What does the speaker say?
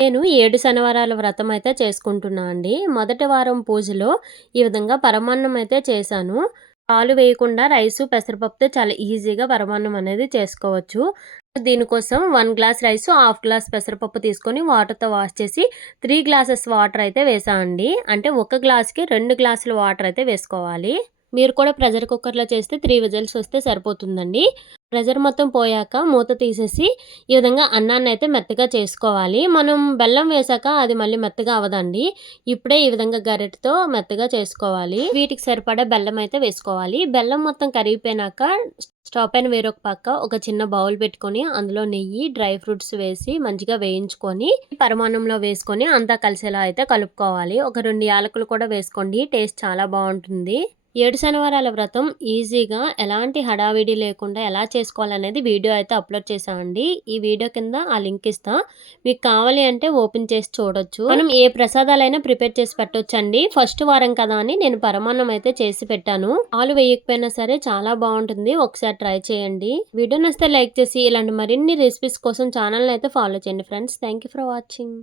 నేను ఏడు శనివారాల వ్రతం అయితే చేసుకుంటున్నా అండి. మొదటి వారం పూజలో ఈ విధంగా పరమాన్నం అయితే చేశాను. పాలు వేయకుండా రైసు పెసరపప్పుతో చాలా ఈజీగా పరమాన్నం అనేది చేసుకోవచ్చు. దీనికోసం one glass rice half glass పెసరపప్పు తీసుకొని వాటర్తో వాష్ చేసి త్రీ గ్లాసెస్ వాటర్ అయితే వేసామండి అంటే ఒక గ్లాస్కి రెండు గ్లాసుల వాటర్ అయితే వేసుకోవాలి. మీరు కూడా ప్రెషర్ కుక్కర్లో చేస్తే త్రీ విజిల్స్ వస్తే సరిపోతుందండి. ప్రెజర్ మొత్తం పోయాక మూత తీసేసి ఈ విధంగా అన్నాన్ని అయితే మెత్తగా చేసుకోవాలి. మనం బెల్లం వేసాక అది మళ్ళీ మెత్తగా అవదండి. ఇప్పుడే ఈ విధంగా గరిటతో మెత్తగా చేసుకోవాలి. వీటికి సరిపడా బెల్లం అయితే వేసుకోవాలి. బెల్లం మొత్తం కరిగిపోయినాక స్టవ్ పైన వేరొక పక్క ఒక చిన్న బౌల్ పెట్టుకొని అందులో నెయ్యి డ్రై ఫ్రూట్స్ వేసి మంచిగా వేయించుకొని పరిమాణంలో వేసుకొని అంతా కలిసేలా అయితే కలుపుకోవాలి. ఒక రెండు యాలకులు కూడా వేసుకోండి. టేస్ట్ చాలా బాగుంటుంది. ఏడు శనివారాల వ్రతం ఈజీగా ఎలాంటి హడావిడి లేకుండా ఎలా చేసుకోవాలనేది వీడియో అయితే అప్లోడ్ చేసామండి ఈ వీడియో కింద ఆ లింక్ ఇస్తా. మీకు కావాలి అంటే ఓపెన్ చేసి చూడొచ్చు. మనం ఏ ప్రసాదాలైనా ప్రిపేర్ చేసి పెట్టొచ్చండి. ఫస్ట్ వారం కదా అని నేను పరమాన్నం అయితే చేసి పెట్టాను. ఆలు వేయకపోయినా సరే చాలా బాగుంటుంది. ఒకసారి ట్రై చేయండి. వీడియో నచ్చితే లైక్ చేసి ఇలాంటి మరిన్ని రెసిపీస్ కోసం ఛానల్ని అయితే ఫాలో చేయండి ఫ్రెండ్స్. Thank for watching.